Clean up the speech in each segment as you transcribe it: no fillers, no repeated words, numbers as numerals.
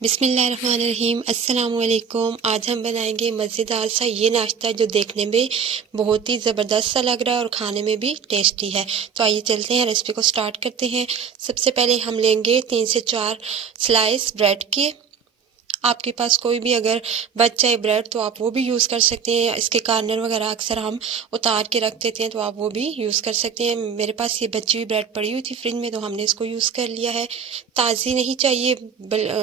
बिस्मिल्लाहिर्रहमानिर्रहीम अस्सलाम वालेकुम। आज हम बनाएंगे मज़ेदार सा ये नाश्ता जो देखने में बहुत ही ज़बरदस्त सा लग रहा है और खाने में भी टेस्टी है। तो आइए चलते हैं, रेसिपी को स्टार्ट करते हैं। सबसे पहले हम लेंगे 3 से 4 स्लाइस ब्रेड के। आपके पास कोई भी अगर बच जाए ब्रेड तो आप वो भी यूज़ कर सकते हैं। इसके कार्नर वगैरह अक्सर हम उतार के रख देते हैं, तो आप वो भी यूज़ कर सकते हैं। मेरे पास ये बची हुई ब्रेड पड़ी हुई थी फ्रिज में, तो हमने इसको यूज़ कर लिया है। ताज़ी नहीं चाहिए,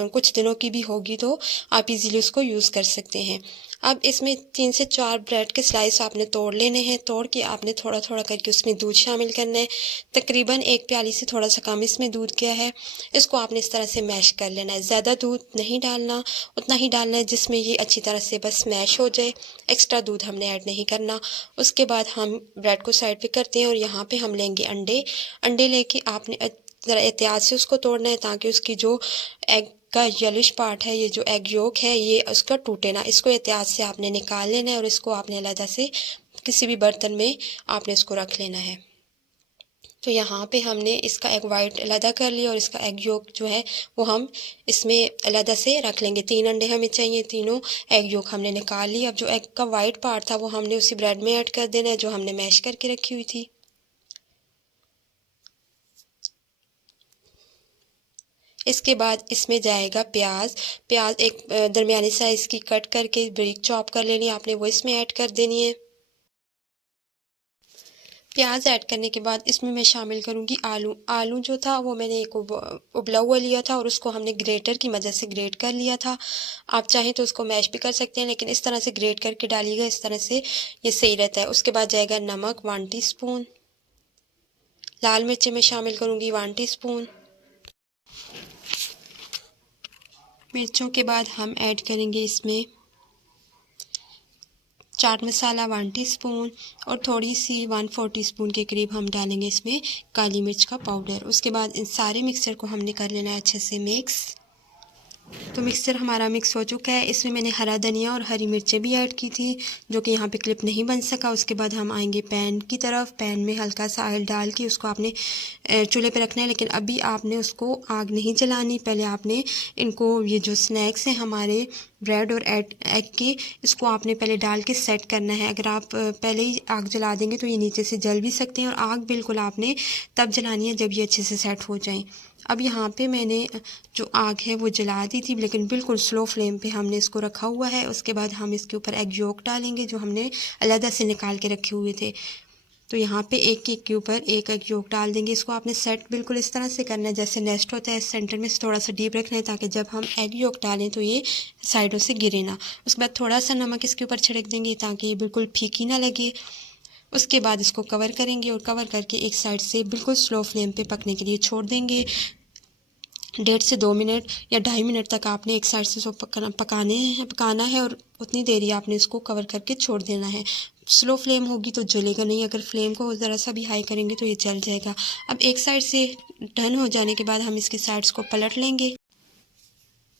कुछ दिनों की भी होगी तो आप इजीली उसको यूज़ कर सकते हैं। अब इसमें 3 से 4 ब्रेड के स्लाइस आपने तोड़ लेने हैं। तोड़ के आपने थोड़ा थोड़ा करके उसमें दूध शामिल करना है। तकरीबन 1 प्याली से थोड़ा सा कम इसमें दूध किया है। इसको आपने इस तरह से मैश कर लेना है। ज़्यादा दूध नहीं डालना, उतना ही डालना है जिसमें ये अच्छी तरह से बस मैश हो जाए। एक्स्ट्रा दूध हमने ऐड नहीं करना। उसके बाद हम ब्रेड को साइड पे करते हैं और यहाँ पे हम लेंगे अंडे। अंडे लेके आपने ज़रा एहतियात से उसको तोड़ना है, ताकि उसकी जो एग का येलिश पार्ट है, ये जो एग योक है, ये उसका टूटे ना। इसको एहतियात से आपने निकाल लेना है और इसको आपने अलग से किसी भी बर्तन में आपने इसको रख लेना है। तो यहाँ पे हमने इसका एग वाइट अलहदा कर लिया और इसका एग योक जो है वो हम इसमें अलहदा से रख लेंगे। 3 अंडे हमें चाहिए, तीनों एग योक हमने निकाल लिया। अब जो एग का वाइट पार्ट था वो हमने उसी ब्रेड में ऐड कर देना है जो हमने मैश करके रखी हुई थी। इसके बाद इसमें जाएगा प्याज। प्याज एक दरमियानी साइज़ की कट करके बारीक चॉप कर लेनी है आपने, वो इसमें ऐड कर देनी है। प्याज ऐड करने के बाद इसमें मैं शामिल करूंगी आलू। आलू जो था वो मैंने एक उबला हुआ लिया था और उसको हमने ग्रेटर की मदद से ग्रेट कर लिया था। आप चाहें तो उसको मैश भी कर सकते हैं, लेकिन इस तरह से ग्रेट करके डालिएगा, इस तरह से ये सही रहता है। उसके बाद जाएगा नमक 1 टीस्पून। लाल मिर्चें मैं शामिल करूंगी 1 टीस्पून। मिर्चों के बाद हम ऐड करेंगे इसमें चाट मसाला 1 टीस्पून और थोड़ी सी 1/4 टीस्पून के करीब हम डालेंगे इसमें काली मिर्च का पाउडर। उसके बाद इन सारे मिक्सचर को हमने कर लेना है अच्छे से मिक्स। तो मिक्सचर हमारा मिक्स हो चुका है। इसमें मैंने हरा धनिया और हरी मिर्चें भी ऐड की थी, जो कि यहाँ पे क्लिप नहीं बन सका। उसके बाद हम आएंगे पैन की तरफ। पैन में हल्का सा ऑयल डाल के उसको आपने चूल्हे पे रखना है, लेकिन अभी आपने उसको आग नहीं जलानी। पहले आपने इनको, ये जो स्नैक्स हैं हमारे ब्रेड और एग के, इसको आपने पहले डाल के सेट करना है। अगर आप पहले ही आग जला देंगे तो ये नीचे से जल भी सकते हैं, और आग बिल्कुल आपने तब जलानी है जब ये अच्छे से सेट हो जाएं। अब यहाँ पे मैंने जो आग है वो जला दी थी, लेकिन बिल्कुल स्लो फ्लेम पे हमने इसको रखा हुआ है। उसके बाद हम इसके ऊपर एग योक डालेंगे जो हमने अलग से निकाल के रखे हुए थे। तो यहाँ पे एक केक के ऊपर एक एग योक डाल देंगे। इसको आपने सेट बिल्कुल इस तरह से करना है जैसे नेस्ट होता है, सेंटर में थोड़ा सा डीप रखना है, ताकि जब हम एग योक डालें तो ये साइडों से गिरे ना। उसके बाद थोड़ा सा नमक इसके ऊपर छिड़क देंगे ताकि ये बिल्कुल फीकी ना लगे। उसके बाद इसको कवर करेंगे और कवर करके एक साइड से बिल्कुल स्लो फ्लेम पे पकने के लिए छोड़ देंगे। 1.5 से 2 मिनट या 2.5 मिनट तक आपने एक साइड से इसको पकाना है, और उतनी देर ही आपने इसको कवर करके छोड़ देना है। स्लो फ्लेम होगी तो जलेगा नहीं, अगर फ्लेम को ज़रा सा भी हाई करेंगे तो ये जल जाएगा। अब एक साइड से डन हो जाने के बाद हम इसकी साइड्स को पलट लेंगे।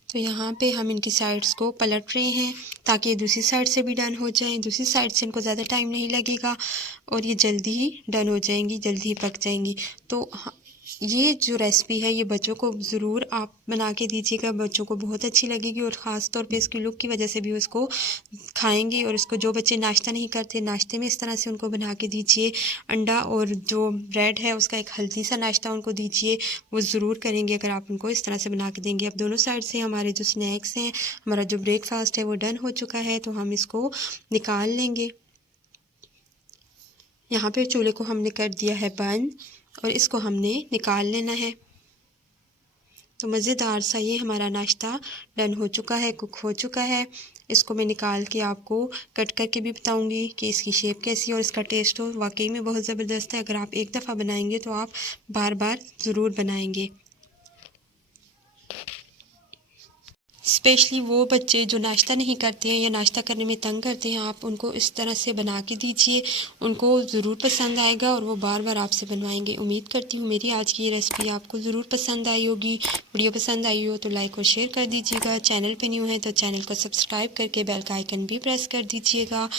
तो यहाँ पे हम इनकी साइड्स को पलट रहे हैं ताकि ये दूसरी साइड से भी डन हो जाए। दूसरी साइड से इनको ज़्यादा टाइम नहीं लगेगा और ये जल्दी ही डन हो जाएंगी, जल्दी ही पक जाएंगी। तो ये जो रेसिपी है ये बच्चों को ज़रूर आप बना के दीजिएगा, बच्चों को बहुत अच्छी लगेगी, और ख़ास तौर पे इसकी लुक की वजह से भी उसको खाएंगे। और इसको जो बच्चे नाश्ता नहीं करते, नाश्ते में इस तरह से उनको बना के दीजिए। अंडा और जो ब्रेड है उसका एक हेल्दी सा नाश्ता उनको दीजिए, वो ज़रूर करेंगे अगर आप उनको इस तरह से बना के देंगे। अब दोनों साइड से हमारे जो स्नैक्स हैं, हमारा जो ब्रेकफास्ट है वो डन हो चुका है, तो हम इसको निकाल लेंगे। यहाँ पे चूल्हे को हमने कर दिया है बंद और इसको हमने निकाल लेना है। तो मज़ेदार सा ये हमारा नाश्ता डन हो चुका है, कुक हो चुका है। इसको मैं निकाल के आपको कट करके भी बताऊंगी कि इसकी शेप कैसी है, और इसका टेस्ट हो वाकई में बहुत ज़बरदस्त है। अगर आप एक दफ़ा बनाएंगे तो आप बार बार ज़रूर बनाएंगे। स्पेशली वो बच्चे जो नाश्ता नहीं करते हैं या नाश्ता करने में तंग करते हैं, आप उनको इस तरह से बना के दीजिए, उनको ज़रूर पसंद आएगा और वो बार बार आपसे बनवाएंगे। उम्मीद करती हूँ मेरी आज की ये रेसिपी आपको ज़रूर पसंद आई होगी। वीडियो पसंद आई हो तो लाइक और शेयर कर दीजिएगा। चैनल पे न्यू है तो चैनल को सब्सक्राइब करके बेल का आइकन भी प्रेस कर दीजिएगा।